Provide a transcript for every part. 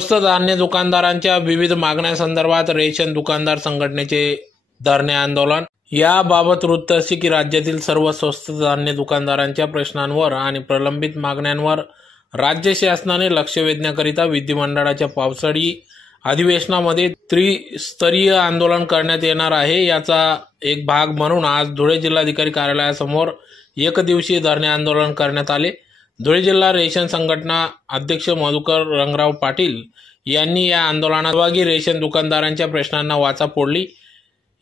स्वस्त धान्य दुकानदारांच्या विविध मागण्यांसंदर्भात रेशन दुकानदार संघटनेचे धरणे आंदोलन. याबाबत वृत्त असे की राज्यातील सर्व स्वस्त धान्य दुकानदारांच्या प्रश्नांवर आणि प्रलंबित मागण्यांवर राज्य शासनाने लक्ष वेधण्याकरिता विधिमंडळाच्या पावसाळी अधिवेशनामध्ये त्रिस्तरीय आंदोलन करण्यात येणार आहे. याचा एक भाग म्हणून आज धुळे जिल्हाधिकारी कार्यालयासमोर एकदिवसीय धरणे आंदोलन करण्यात आले. धुळे जिल्हा रेशन संघटना अध्यक्ष मधुकर रंगराव पाटील यांनी या आंदोलनात सहभागी रेशन दुकानदारांच्या प्रश्नांना वाचा फोडली.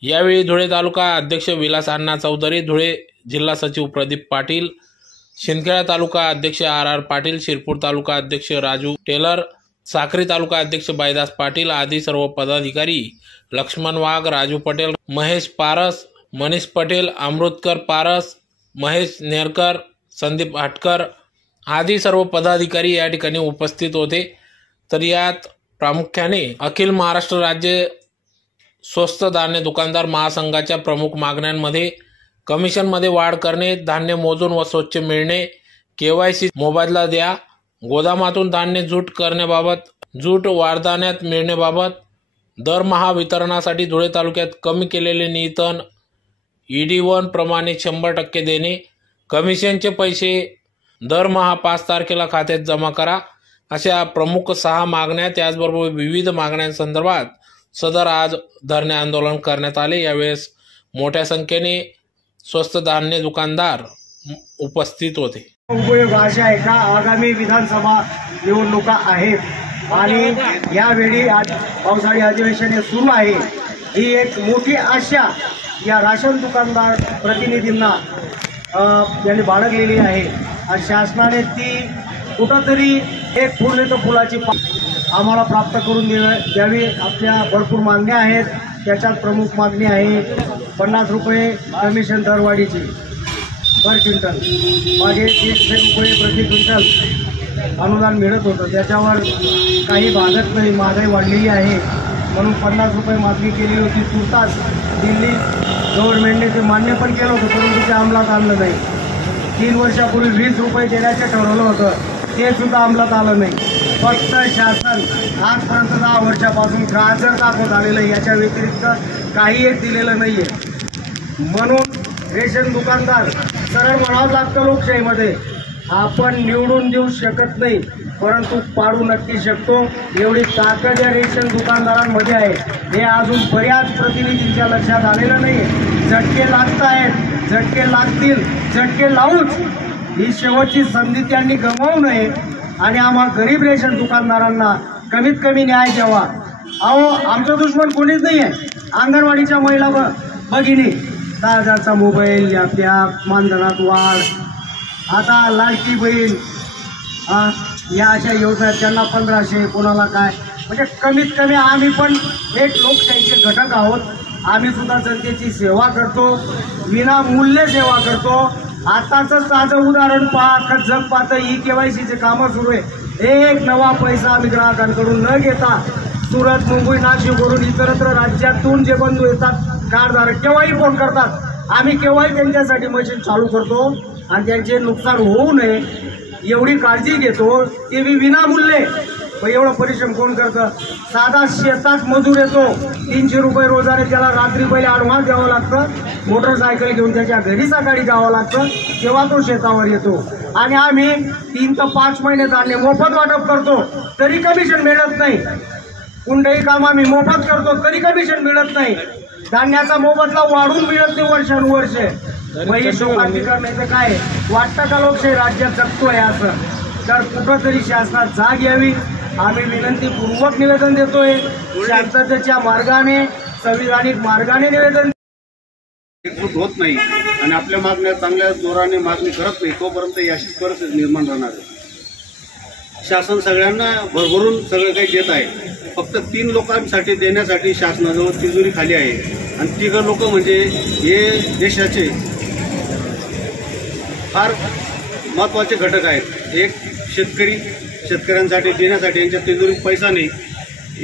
यावेळी धुळे तालुका अध्यक्ष विलास अण्णा चौधरी धुळे जिल्हा सचिव प्रदीप पाटील शिंदखेडा तालुका अध्यक्ष आर आर पाटील शिरपूर तालुका अध्यक्ष राजू टेलर साक्री तालुका अध्यक्ष बायदास पाटील आदी सर्व पदाधिकारी लक्ष्मण वाघ राजू पटेल महेश पारस मनीष पटेल अमृतकर पारस महेश नेरकर संदीप आटकर आदी सर्व पदाधिकारी या ठिकाणी उपस्थित होते. तर यात प्रामुख्याने अखिल महाराष्ट्र राज्य स्वस्त धान्य दुकानदार महासंघाच्या प्रमुख मागण्यांमध्ये कमिशनमध्ये वाढ करणे धान्य मोजून व स्वच्छ मिळणे के वाय सी मोबदला द्या गोदामातून धान्य जूट करण्याबाबत जूट वारदान्यात मिळण्याबाबत दरमहा वितरणासाठी धुळे तालुक्यात कमी केलेले नियतन ईडी वन प्रमाणे शंभर टक्के देणे कमिशनचे पैसे दरमहा पाच तारखेला खात्यात जमा करा. अशा प्रमुख सहा मागण्या त्याचबरोबर विविध मागण्यांसंदर्भात सदर आज धरणे आंदोलन करण्यात आले. यावेळेस मोठ्या संख्येने स्वस्त धान्य दुकानदार उपस्थित होते. उपयोग अशा आहे का आगामी विधानसभा निवडणुका आहेत. आणि यावेळी आज पावसाळी अधिवेशन हे सुरू आहे. ही एक मोठी आशा या राशन दुकानदार प्रतिनिधींना यांनी बाळगलेली आहे. आणि शासनाने ती कुठंतरी एक फुल तर फुलाची आम्हाला प्राप्त करून दिलं. द्यावी आपल्या भरपूर मागण्या आहेत त्याच्यात प्रमुख मागणी आहे पन्नास रुपये कमिशन दरवाढीची पर क्विंटल मागे एकशे रुपये प्रति क्विंटल अनुदान मिळत होतं. त्याच्यावर काही भागत नाही महागाई वाढलेली आहे. म्हणून पन्नास रुपये मागणी केली होती. तुर्तास दिल्ली गव्हर्नमेंटने ते मान्य पण केलं होतं परंतु ते अंमलात आणलं नाही. तीन वर्षापूर्वी वीस रुपये देण्याचं ठरवलं होतं. ते सुद्धा अंमलात आलं नाही. फक्त शासन आजपर्यंत दहा वर्षापासून गाजर दाखवत आलेलं आहे. याच्या व्यतिरिक्त काही एक दिलेलं नाही आहे म्हणून रेशन दुकानदार सरळ म्हणावं लागतं लोकशाहीमध्ये आपण निवडून देऊ शकत नाही परंतु पाडू नक्की शकतो. एवढी ताकद या रेशन दुकानदारांमध्ये आहे. हे अजून बऱ्याच प्रतिनिधींच्या लक्षात आलेलं नाही झटके लागत आहेत झटके लागतील झटके लावूच. ही शेवटची संधी त्यांनी गमावू नये. आणि आम्हा गरीब रेशन दुकानदारांना कमीत कमी न्याय द्यावा. अहो आमचं दुश्मन कोणीच नाही आहे अंगणवाडीच्या महिला ब भगिनी. दहा मोबाईल लॅपटॉप मानधनात वाढ. आता लाडकी बहीण. या अशा योजना त्यांना पंधराशे कोणाला काय? म्हणजे कमीत कमी आम्ही पण एक लोकशाहीचे घटक आहोत. आम्ही सुद्धा जनतेची सेवा करतो विनामूल्य सेवा करतो. आताच ताजं उदाहरण पहा जग पाहतं ई केवायसीचे कामं सुरू आहे. एक नवा पैसा आम्ही ग्राहकांकडून न घेता सुरत मुंबई नाशिकवरून इतरत्र राज्यातून जे बंधू येतात कारधारक केव्हाही फोन करतात. आम्ही केव्हाही त्यांच्यासाठी मशीन चालू करतो आणि त्यांचे नुकसान होऊ नये एवढी काळजी घेतो की मी विनामूल्य मग एवढं परिश्रम कोण करतं? साधा शेतात मजूर येतो. तीनशे रुपये रोजाने त्याला रात्री पहिले ॲडव्हान्स द्यावं लागतं. मोटरसायकल घेऊन त्याच्या घरी सकाळी जावं लागतं. तेव्हा तो शेतावर येतो. आणि आम्ही तीन ते पाच महिने धान्य मोफत वाटप करतो. तरी कमिशन मिळत नाही. कुंडही काम आम्ही मोफत करतो. तरी कमिशन मिळत नाही. धान्याचा मोबदला वाढून मिळत नाही वर्षानुवर्ष. नाही तर काय? वाटतं का लोकशाही राज्यात जगतोय असं? तर कुठंतरी शासनात जाग यावी. आम्ही विनंतीपूर्वक निवेदन देतोय. शांततेच्या मार्गाने संविधानिक मार्गाने निवेदन एकजूट होत नाही आणि आपल्या मागण्या चांगल्या जोराने मागणी करत नाही तोपर्यंत ही अशीच परिस्थिती निर्माण राहणार आहे. शासन सगळ्यांना भरभरून सगळं काही देत आहे. फक्त तीन लोकांसाठी देण्यासाठी शासनाजवळ तिजोरी खाली आहे. आणि तिघं लोक म्हणजे हे देशाचे फार महत्त्वाचे घटक आहेत. एक शेतकरी शेतकऱ्यांसाठी देण्यासाठी यांच्या तिजोरीत पैसा नाही.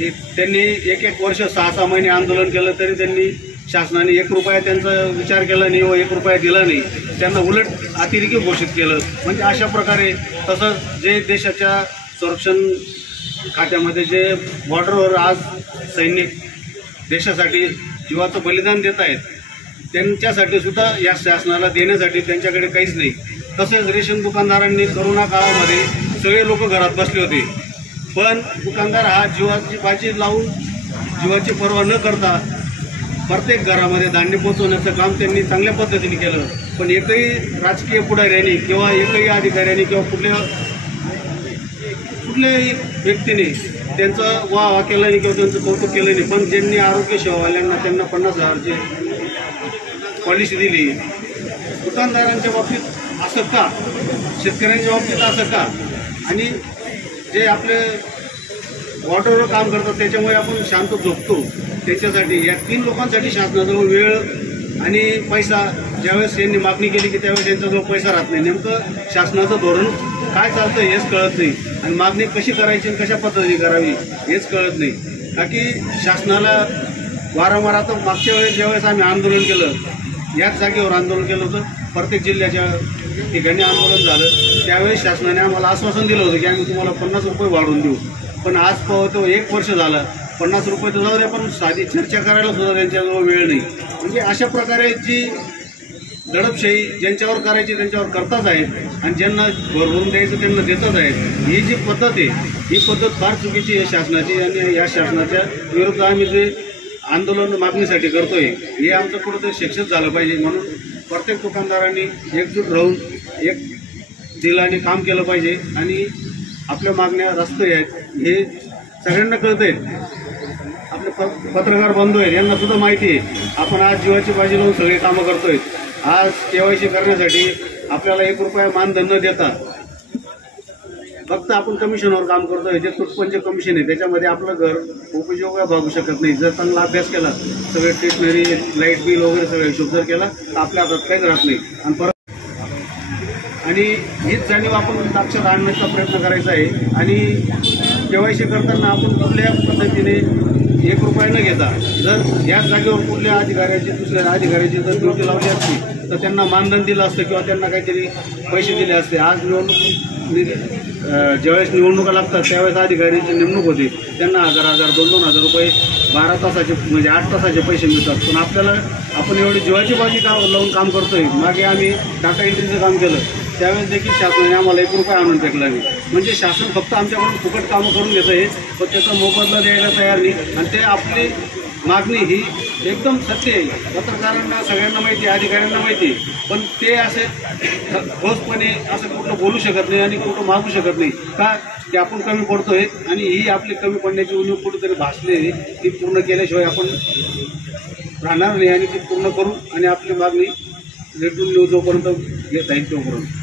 एक त्यांनी एक एक वर्ष सहा सहा महिने आंदोलन केलं तरी त्यांनी शासनाने एक रुपया त्यांचा विचार केला नाही व एक रुपया दिला नाही. त्यांना उलट अतिरेकी घोषित केलं. म्हणजे अशा प्रकारे तसंच जे देशाच्या संरक्षण खात्यामध्ये जे बॉर्डरवर आज सैनिक देशासाठी जीवाचं बलिदान देत आहेत त्यांच्यासाठी सुद्धा या शासनाला देण्यासाठी त्यांच्याकडे काहीच नाही. तसेच रेशन दुकानदारांनी करोना काळामध्ये सगळे लोक घरात बसले होते. पण दुकानदार हा जीवाची बाजी लावून जीवाची पर्वा न करता प्रत्येक घरामध्ये धान्य पोचवण्याचं काम त्यांनी चांगल्या पद्धतीने केलं. पण एकही राजकीय पुढाऱ्यांनी किंवा एकही अधिकाऱ्यांनी किंवा कुठल्या कुठल्याही व्यक्तीने त्यांचा वा वा केला नाही किंवा त्यांचं कौतुक केलं नाही. पण ज्यांनी आरोग्य सेवावाल्यांना त्यांना पन्नास हजारची पॉलिसी दिली दुकानदारांच्या बाबतीत असं का? शेतकऱ्यांच्या बाबतीत असं का? आणि जे आपले वॉटरवर काम करतात त्याच्यामुळे आपण शांत झोपतो. त्याच्यासाठी या तीन लोकांसाठी शासनाजवळ वेळ आणि पैसा ज्यावेळेस यांनी मागणी केली की त्यावेळेस यांच्याजवळ पैसा राहत नाही. नेमकं शासनाचं धोरण काय चालतं हेच कळत नाही. आणि मागणी कशी करायची आणि कशा पद्धतीने करावी हेच कळत नाही. का की शासनाला वारंवार आता मागच्या वेळेस ज्यावेळेस आम्ही आंदोलन केलं याच जागेवर आंदोलन केलं होतं. प्रत्येक जिल्ह्याच्या ठिकाणी आंदोलन झालं. त्यावेळेस शासनाने आम्हाला आश्वासन दिलं होतं की आम्ही तुम्हाला पन्नास रुपये वाढवून देऊ. पण आज पाहतो एक वर्ष झालं. पन्नास रुपये तर जाऊ द्या पण साधी चर्चा करायला सुद्धा त्यांच्याजवळ वेळ नाही. म्हणजे अशा प्रकारे जी दडपशाही ज्यांच्यावर करायची त्यांच्यावर करताच आहेत आणि ज्यांना भरभरून द्यायचं त्यांना देतच आहेत. ही जी पद्धत आहे ही पद्धत फार चुकीची आहे शासनाची आणि या शासनाच्या विरुद्ध आम्ही जे आंदोलन मागणीसाठी करतोय हे आमचं कुठंतरी शिक्षित झालं पाहिजे म्हणून प्रत्येक दुकानदारांनी एकजूट राहून एक दिलाने काम केलं पाहिजे आणि आपल्या मागण्या रस्ते आहेत हे सगळ्यांना कळत आहेत आपले प- पत्रकार बंधू आहेत यांना सुद्धा माहिती आहे. आपण आज जीवाची बाजी लावून सगळी कामं करतोय. आज केवायसी करण्यासाठी आपल्याला एक रुपया मानधन न देता फक्त आपण कमिशनवर काम करतोय. जे तुटपंच कमिशन आहे त्याच्यामध्ये आपलं घर उपयोग भागू शकत नाही. जर चांगला अभ्यास केला सगळे स्टेशनरी लाइट बिल वगैरे सगळं हिशोब जर केला तर आपल्या हातात काहीच राहत नाही. आणि परत आणि हीच जाणीव आपण साक्षर आणण्याचा प्रयत्न करायचा आहे. आणि केवायसी करताना आपण कुठल्या पद्धतीने एक रुपया न घेता जर याच जागेवर कुठल्या अधिकाऱ्याची दुसऱ्या अधिकाऱ्याची जर ड्युटी लावली असती तर त्यांना मानधन दिलं असतं किंवा त्यांना काहीतरी पैसे दिले असते. आज निवडणूक ज्यावेळेस निवडणुका लागतात त्यावेळेस अधिकाऱ्यांची नेमणूक होते. त्यांना हजार हजार दोन दोन हजार रुपये बारा तासाचे म्हणजे आठ तासाचे पैसे मिळतात. पण आपल्याला आपण एवढी जीवाची बाजी का लावून काम करतोय? मागे आम्ही टाटा एंट्रीचं काम केलं. त्यावेळेस देखील शासनाने आम्हाला एक रुपया आणून फेकला नाही. म्हणजे शासन फक्त आमच्याकडून फुकट कामं करून घेतं आहे पण त्याचा मोबदला द्यायला तयार नाही. आणि ते आपली मागणी ही एकदम सत्य आहे पत्रकारांना सगळ्यांना माहिती आहे अधिकाऱ्यांना माहिती आहे. पण ते असे ठोसपणे असं कुठं बोलू शकत नाही आणि कुठं मागू शकत नाही का ते आपण कमी पडतोय आणि ही आपली कमी पडण्याची उणीव कुठेतरी भासली आहे. ती पूर्ण केल्याशिवाय आपण राहणार नाही आणि ती पूर्ण करू आणि आपली मागणी रेटून नेऊ जोपर्यंत घेता येईल तोपर्यंत